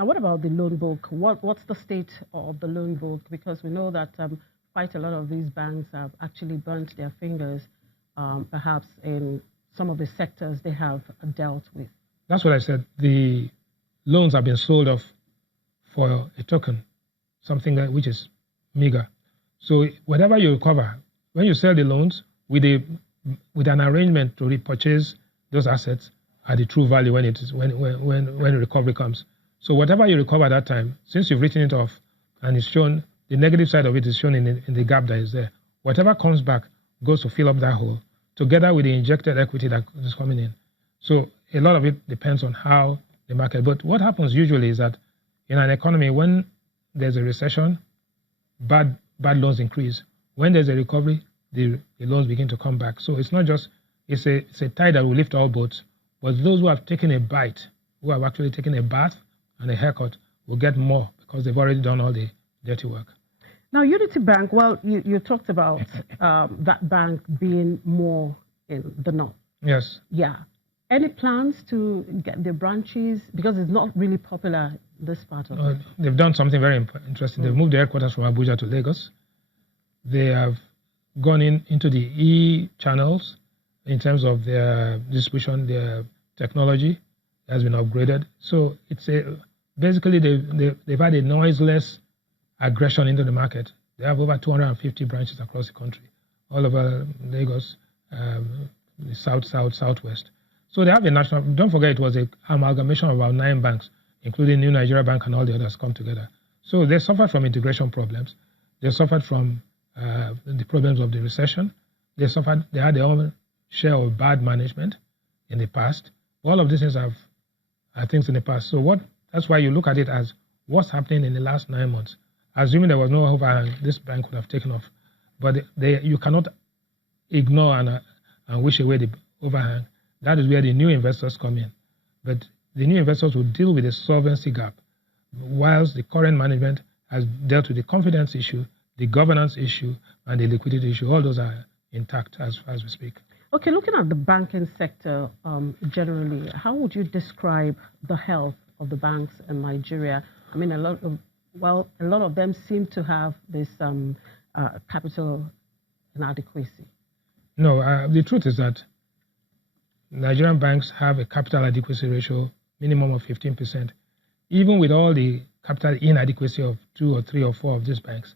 Now, what about the loan book? What's the state of the loan book? Because we know that quite a lot of these banks have actually burnt their fingers, perhaps in some of the sectors they have dealt with. That's what I said. The loans have been sold off for a token, something which is meager. So whatever you recover, when you sell the loans with an arrangement to repurchase those assets at the true value when recovery comes. So whatever you recover at that time, since you've written it off and it's shown, the negative side of it is shown in the gap that is there. Whatever comes back goes to fill up that hole, together with the injected equity that is coming in. So a lot of it depends on how the market. But what happens usually is that in an economy, when there's a recession, bad loans increase. When there's a recovery, the loans begin to come back. So it's not just, it's a tide that will lift all boats, but those who have taken a bite, who have actually taken a bath and a haircut, will get more because they've already done all the dirty work. Now, Unity Bank, well, you talked about that bank being more in the north. Yes. Yeah. Any plans to get the branches? Because it's not really popular, this part of it. They've done something very interesting. They've moved the headquarters from Abuja to Lagos. They have gone into the e-channels in terms of their distribution, their technology has been upgraded. So it's basically they've had a noiseless aggression into the market. They have over 250 branches across the country, all over Lagos, the southwest. So they have a national, don't forget it was an amalgamation of about 9 banks, including New Nigeria Bank and all the others come together. So they suffered from integration problems. They suffered from the problems of the recession. They had their own share of bad management in the past. All of these things are things in the past. So that's why you look at it as what's happening in the last 9 months. Assuming there was no overhang, this bank would have taken off. But you cannot ignore and wish away the overhang. That is where the new investors come in. But the new investors will deal with the solvency gap, whilst the current management has dealt with the confidence issue, the governance issue, and the liquidity issue. All those are intact as we speak. Okay, looking at the banking sector generally, how would you describe the health of the banks in Nigeria? I mean, a lot of them seem to have this capital inadequacy. No, the truth is that Nigerian banks have a capital adequacy ratio minimum of 15%. Even with all the capital inadequacy of 2 or 3 or 4 of these banks,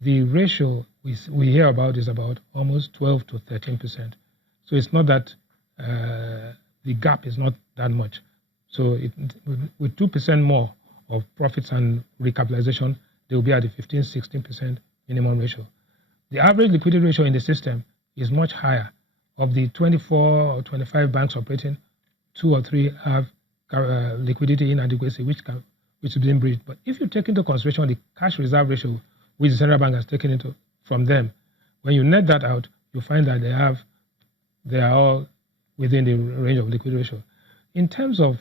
the ratio we hear about is about almost 12 to 13%. So it's not that the gap is not that much. So with 2% more of profits and recapitalization, they will be at the 15-16% minimum ratio. The average liquidity ratio in the system is much higher. Of the 24 or 25 banks operating, 2 or 3 have liquidity inadequacy, which is being breached. But if you take into consideration the cash reserve ratio, which the central bank has taken from them, when you net that out, you find that they are all within the range of liquidity ratio. In terms of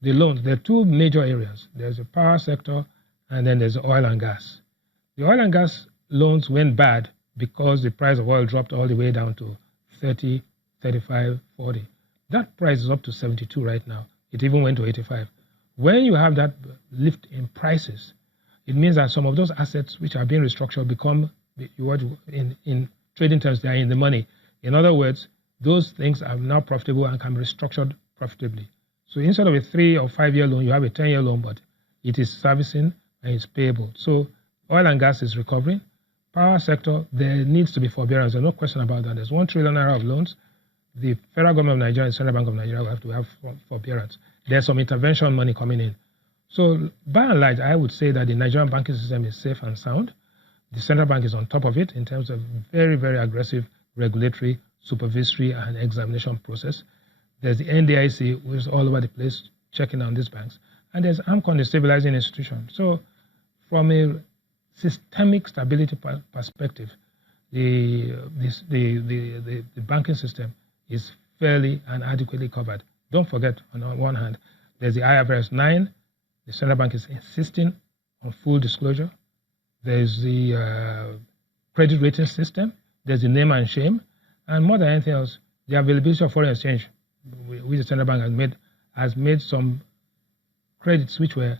the loans, there are 2 major areas. There's the power sector, and then there's the oil and gas. The oil and gas loans went bad because the price of oil dropped all the way down to 30, 35, 40. That price is up to 72 right now. It even went to 85. When you have that lift in prices, it means that some of those assets which are being restructured become, in trading terms, they are in the money. In other words, those things are now profitable and can be restructured profitably. So instead of a 3 or 5 year loan, you have a 10-year loan, but it is servicing and it's payable. So oil and gas is recovering. Power sector, there needs to be forbearance. There's no question about that. There's 1 trillion naira of loans. The federal government of Nigeria and Central Bank of Nigeria will have to have forbearance. There's some intervention money coming in. So by and large, I would say that the Nigerian banking system is safe and sound. The central bank is on top of it in terms of very, very aggressive regulatory, supervisory, and examination process. There's the NDIC, which is all over the place checking on these banks. And there's AMCON, the stabilizing institution. So from a systemic stability perspective, the banking system is fairly and adequately covered. Don't forget, on one hand, there's the IFRS 9. The central bank is insisting on full disclosure. There's the credit rating system. There's the name and shame. And more than anything else, the availability of foreign exchange, which the central bank has made some credits which were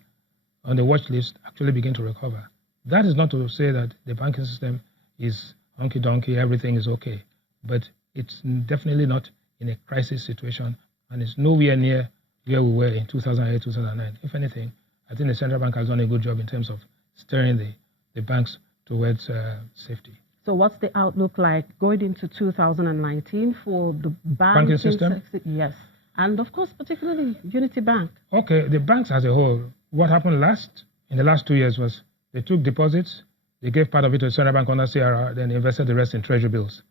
on the watch list actually begin to recover. That is not to say that the banking system is hunky-donkey, everything is okay, but it's definitely not in a crisis situation, and it's nowhere near where we were in 2008, 2009. If anything, I think the central bank has done a good job in terms of steering the banks towards safety. So what's the outlook like going into 2019 for the banking system? Yes, and of course, particularly Unity Bank. Okay, the banks as a whole, what happened in the last 2 years was they took deposits, they gave part of it to the central bank under CRR, then they invested the rest in treasury bills.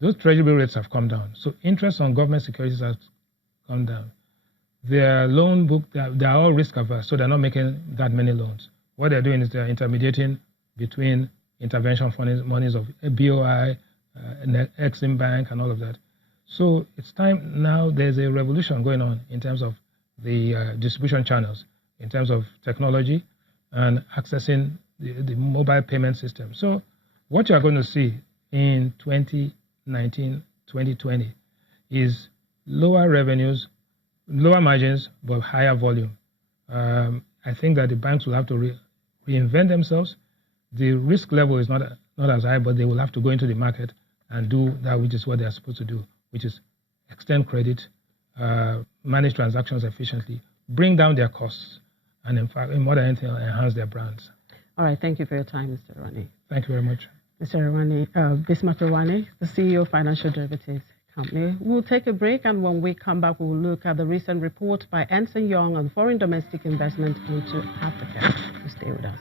Those treasury bill rates have come down. So interest on government securities has come down. Their loan book, they are all risk averse, so they're not making that many loans. What they're doing is they're intermediating between intervention monies of BOI, Exim Bank, and all of that. So it's time now, there's a revolution going on in terms of the distribution channels, in terms of technology and accessing the mobile payment system. So what you are going to see in 2019, 2020 is lower revenues, lower margins, but higher volume. I think that the banks will have to reinvent themselves. The risk level is not as high, but they will have to go into the market and do that, which is what they are supposed to do, which is extend credit, manage transactions efficiently, bring down their costs, and in fact, more than anything, enhance their brands. All right, thank you for your time, Mr. Irwani. Thank you very much. Mr. Irwani, Bismarck Irwani, the CEO of Financial Derivatives Company. We'll take a break, and when we come back, we'll look at the recent report by Ernst & Young on foreign domestic investment into Africa. So stay with us.